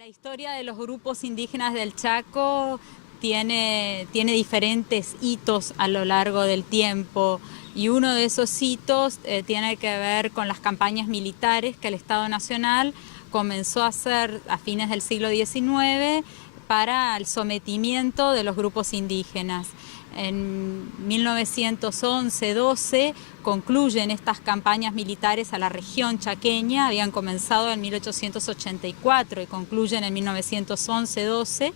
La historia de los grupos indígenas del Chaco tiene diferentes hitos a lo largo del tiempo y uno de esos hitos tiene que ver con las campañas militares que el Estado Nacional comenzó a hacer a fines del siglo XIX para el sometimiento de los grupos indígenas. En 1911-12 concluyen estas campañas militares a la región chaqueña, habían comenzado en 1884 y concluyen en 1911-12,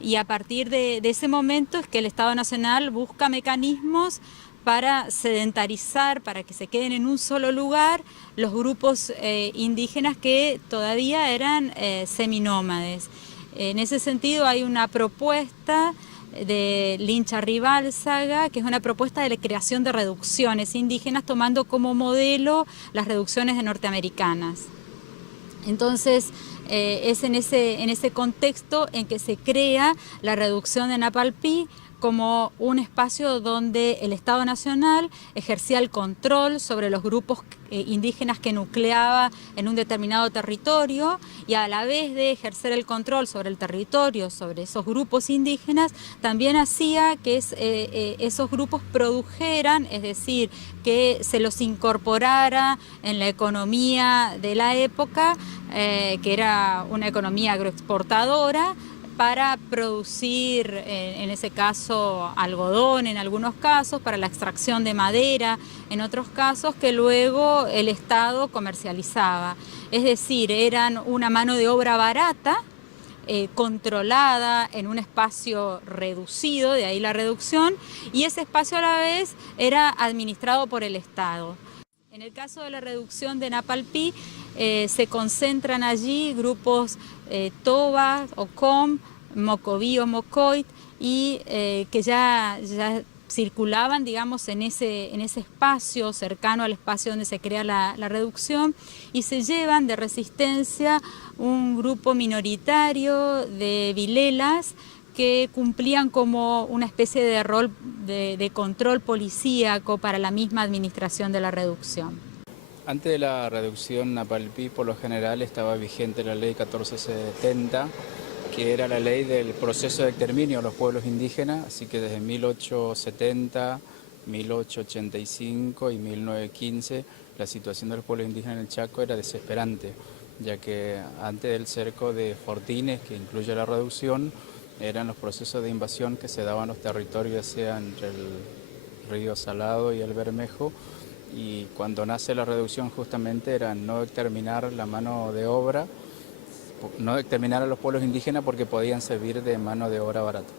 y a partir de ese momento es que el Estado Nacional busca mecanismos para sedentarizar, para que se queden en un solo lugar los grupos indígenas que todavía eran seminómades. En ese sentido hay una propuesta de Lincha Ribalzaga, que es una propuesta de la creación de reducciones indígenas tomando como modelo las reducciones norteamericanas. Entonces es en ese contexto en que se crea la reducción de Napalpí como un espacio donde el Estado Nacional ejercía el control sobre los grupos indígenas que nucleaba en un determinado territorio, y a la vez de ejercer el control sobre el territorio, sobre esos grupos indígenas, también hacía que esos grupos produjeran, es decir, que se los incorporara en la economía de la época, que era una economía agroexportadora, para producir, en ese caso, algodón en algunos casos, para la extracción de madera en otros casos, que luego el Estado comercializaba. Es decir, eran una mano de obra barata, controlada en un espacio reducido, de ahí la reducción, y ese espacio a la vez era administrado por el Estado. En el caso de la reducción de Napalpí, se concentran allí grupos Toba, Ocom, Mocoví o Mocoit, y que ya circulaban, digamos, en ese espacio cercano al espacio donde se crea la reducción, y se llevan de resistencia un grupo minoritario de vilelas que cumplían como una especie de rol de control policíaco para la misma administración de la reducción. Antes de la reducción Napalpí, por lo general, estaba vigente la ley 1470, que era la ley del proceso de exterminio de los pueblos indígenas, así que desde 1870, 1885 y 1915 la situación de los pueblos indígenas en el Chaco era desesperante, ya que antes del cerco de Fortines, que incluye la reducción, eran los procesos de invasión que se daban en los territorios, ya sea entre el río Salado y el Bermejo, y cuando nace la reducción justamente era no exterminar la mano de obra, no exterminar a los pueblos indígenas porque podían servir de mano de obra barata.